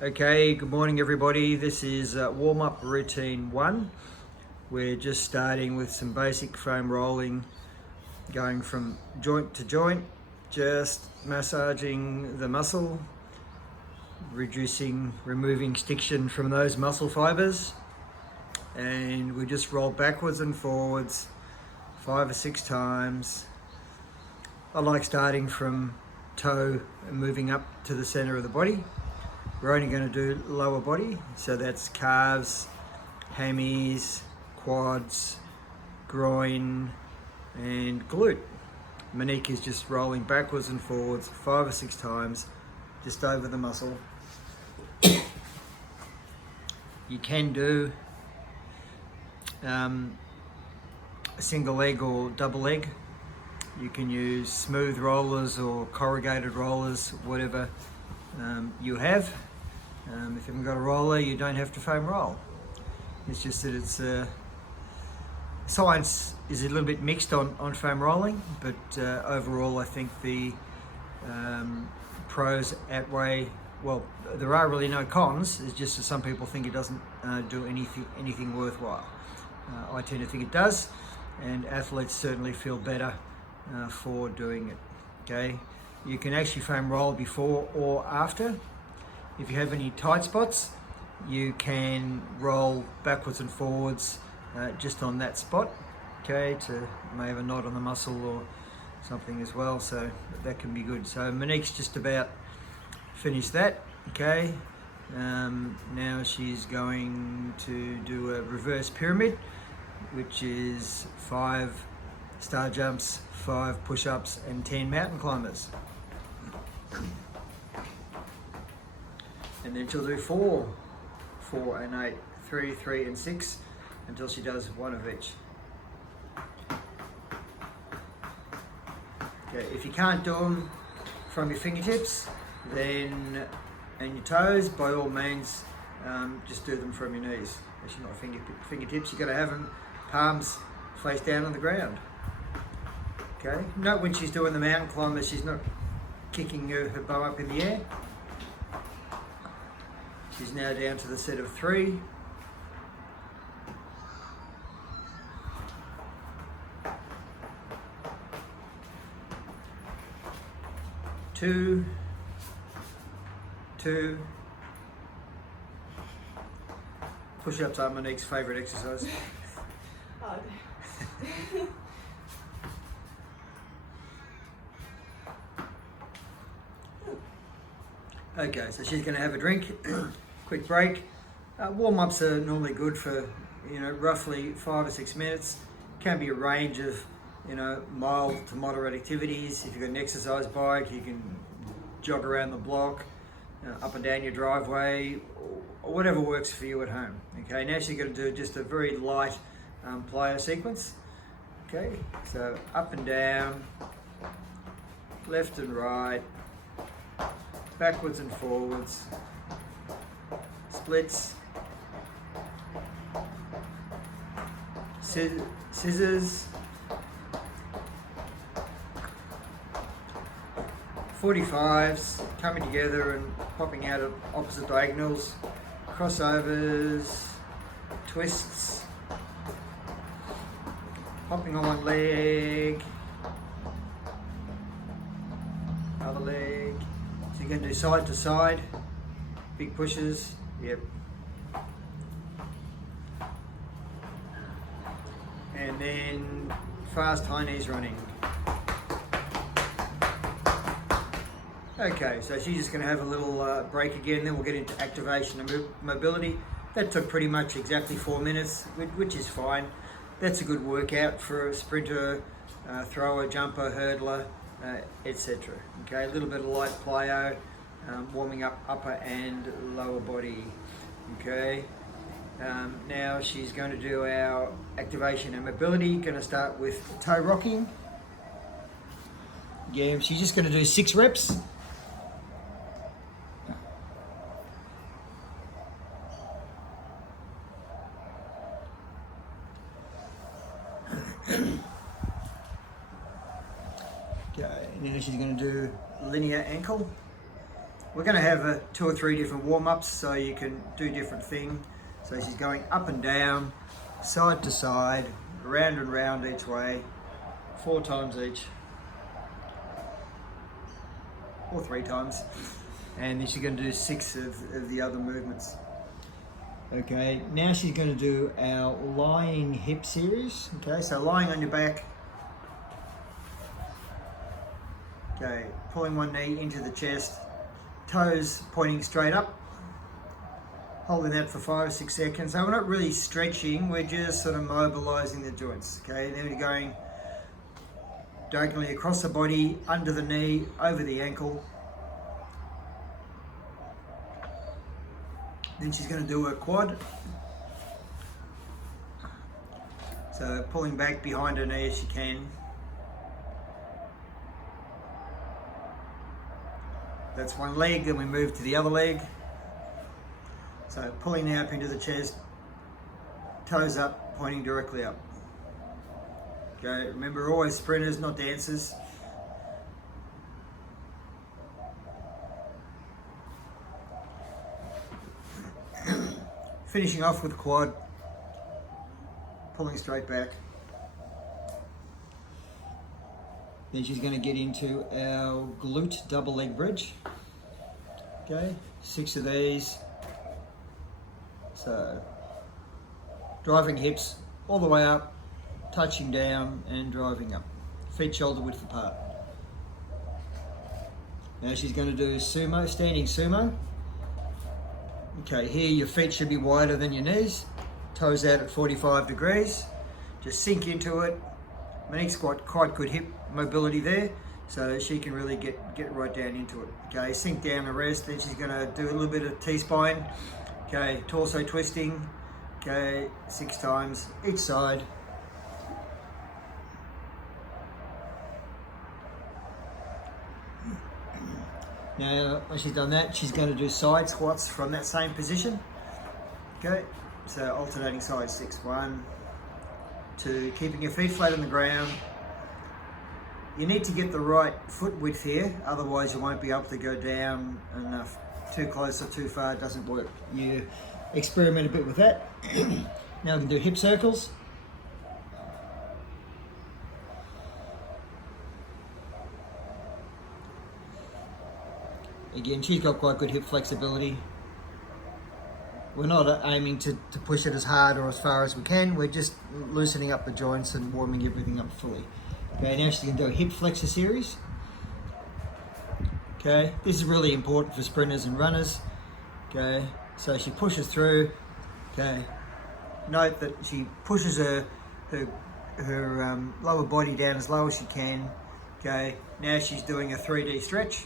Okay, good morning everybody. This is warm-up routine 1. We're just starting with some basic foam rolling, going from joint to joint, just massaging the muscle, removing stiction from those muscle fibers, and we just roll backwards and forwards 5 or 6 times. I like starting from toe and moving up to the center of the body. We're only going to do lower body, so that's calves, hammies, quads, groin, and glute. Monique is just rolling backwards and forwards 5 or 6 times, just over the muscle. You can do a single leg or double leg. You can use smooth rollers or corrugated rollers, whatever you have. If you haven't got a roller, you don't have to foam roll. It's just that it's science is a little bit mixed on foam rolling, but overall I think the pros outweigh, well, there are really no cons. It's just that some people think it doesn't do anything worthwhile. I tend to think it does, and athletes certainly feel better for doing it. Okay, you can actually foam roll before or after. If you have any tight spots, you can roll backwards and forwards just on that spot, okay, to may have a knot on the muscle or something as well, so that can be good. So Monique's just about finished that, okay. Now she's going to do a reverse pyramid, which is 5 star jumps, 5 push-ups, and 10 mountain climbers. And then she'll do 4, 4 and 8, 3, 3 and 6 until she does 1 of each. Okay, if you can't do them from your fingertips and your toes, by all means, just do them from your knees. Actually, not fingertips. You've got to have them palms face down on the ground. Okay. Note when she's doing the mountain climber, she's not kicking her bum up in the air. She's now down to the set of 3. Two. Push-ups are Monique's favourite exercise. Okay, so she's going to have a drink. Quick break. Warm-ups are normally good for, roughly 5 or 6 minutes. Can be a range of, mild to moderate activities. If you've got an exercise bike, you can jog around the block, up and down your driveway, or whatever works for you at home. Okay, now she's going to do just a very light plyo sequence. Okay, so up and down, left and right, backwards and forwards, splits, scissors, 45s, coming together and popping out at opposite diagonals, crossovers, twists, hopping on one leg, other leg. So you're going to do side to side, big pushes, yep. And then fast high knees running. Okay, so she's just going to have a little break again, then we'll get into activation and mobility. That took pretty much exactly 4 minutes, which is fine. That's a good workout for a sprinter, thrower, jumper, hurdler, etc. Okay, a little bit of light plyo, warming up upper and lower body. Okay, now she's going to do our activation and mobility. Going to start with toe rocking. Yeah, she's just going to do 6 reps. Okay, now she's going to do linear ankle. We're going to have 2 or 3 different warm-ups so you can do different things. So she's going up and down, side to side, round and round each way, 4 times each, or 3 times. And then she's going to do 6 of the other movements. Okay, now she's going to do our lying hip series. Okay, so lying on your back. Okay, pulling one knee into the chest, toes pointing straight up, holding that for 5 or 6 seconds. So we're not really stretching, we're just sort of mobilizing the joints. Okay, then we're going diagonally across the body, under the knee, over the ankle. Then she's going to do a quad. So pulling back behind her knee as she can. That's one leg, then we move to the other leg. So pulling now up into the chest, toes up, pointing directly up. Okay, remember, always sprinters, not dancers. Finishing off with quad, pulling straight back. Then she's going to get into our glute double leg bridge. Okay, 6 of these. So, driving hips all the way up, touching down and driving up. Feet shoulder width apart. Now she's going to do sumo, standing sumo. Okay, here your feet should be wider than your knees. Toes out at 45 degrees. Just sink into it. Monique's got quite good hip mobility there, so she can really get right down into it. Okay, sink down the rest. Then she's going to do a little bit of T-spine. Okay, torso twisting. Okay, 6 times each side. Now, when she's done that, she's going to do side squats from that same position. Okay, so alternating sides, 6, 1, 2, keeping your feet flat on the ground. You need to get the right foot width here, otherwise you won't be able to go down enough. Too close or too far doesn't work. You experiment a bit with that. Now we can do hip circles. Again, she's got quite good hip flexibility. We're not aiming to push it as hard or as far as we can. We're just loosening up the joints and warming everything up fully. Okay, now she's going to do a hip flexor series. Okay, this is really important for sprinters and runners. Okay, so she pushes through. Okay, note that she pushes her lower body down as low as she can. Okay, now she's doing a 3D stretch.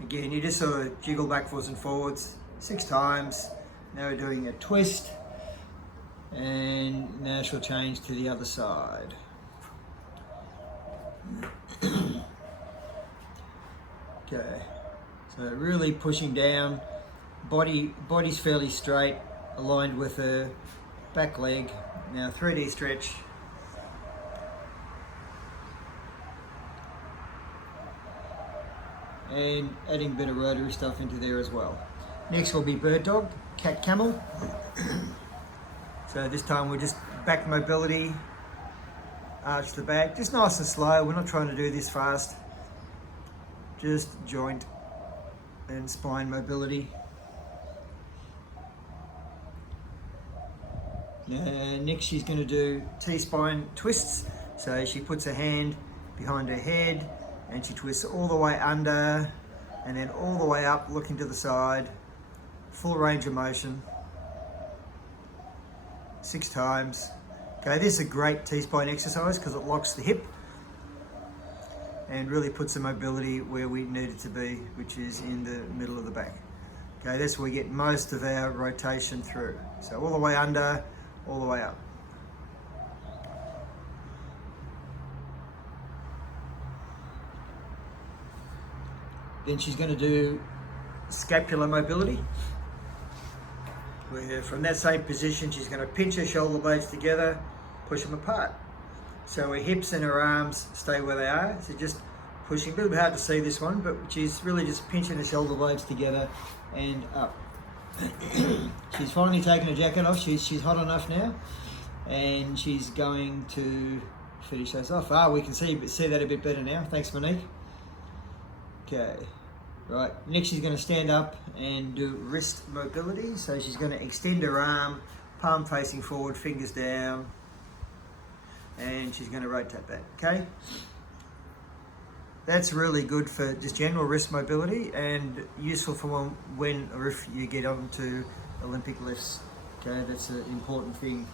Again, you just sort of jiggle backwards and forwards 6 times. Now we're doing a twist, and now she'll change to the other side. Okay, so really pushing down. Body's fairly straight, aligned with her back leg. Now 3D stretch. And adding a bit of rotary stuff into there as well. Next will be Birddog, cat-camel. So this time we're just back mobility, arch the back, just nice and slow. We're not trying to do this fast. Just joint and spine mobility. And next she's going to do T-spine twists. So she puts her hand behind her head, and she twists all the way under and then all the way up, looking to the side. Full range of motion. 6 times. Okay, this is a great T-spine exercise because it locks the hip and really puts the mobility where we need it to be, which is in the middle of the back. Okay, that's where we get most of our rotation through. So all the way under, all the way up. Then she's going to do scapular mobility, where from that same position she's going to pinch her shoulder blades together, push them apart. So her hips and her arms stay where they are. So just pushing. A little bit hard to see this one, but she's really just pinching her shoulder blades together and up. She's finally taken her jacket off. She's hot enough now, and she's going to finish those off. We can see that a bit better now. Thanks, Monique. Okay, right. Next, she's going to stand up and do wrist mobility. So she's going to extend her arm, palm facing forward, fingers down, and she's going to rotate that. Okay. That's really good for just general wrist mobility and useful for when or if you get onto Olympic lifts. Okay, that's an important thing.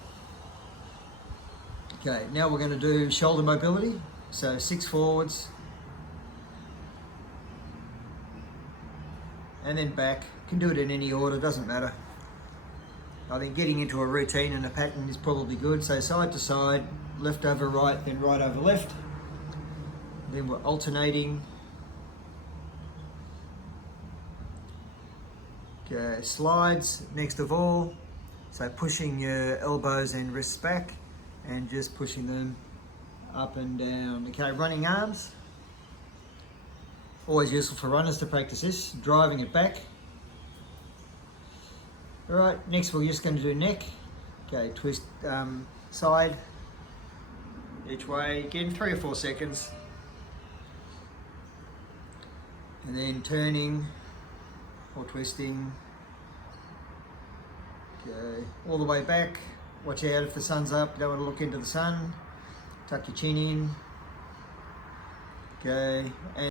Okay, now we're going to do shoulder mobility. So 6 forwards and then back. Can do it in any order, doesn't matter. I think getting into a routine and a pattern is probably good. So side to side, left over right, then right over left. Then we're alternating. Okay, slides next of all. So pushing your elbows and wrists back and just pushing them up and down. Okay, running arms. Always useful for runners to practice this. Driving it back. All right, next we're just going to do neck. Okay, twist side each way. Again, 3 or 4 seconds. And then turning or twisting. Okay, all the way back. Watch out if the sun's up, you don't want to look into the sun. Tuck your chin in. Okay, and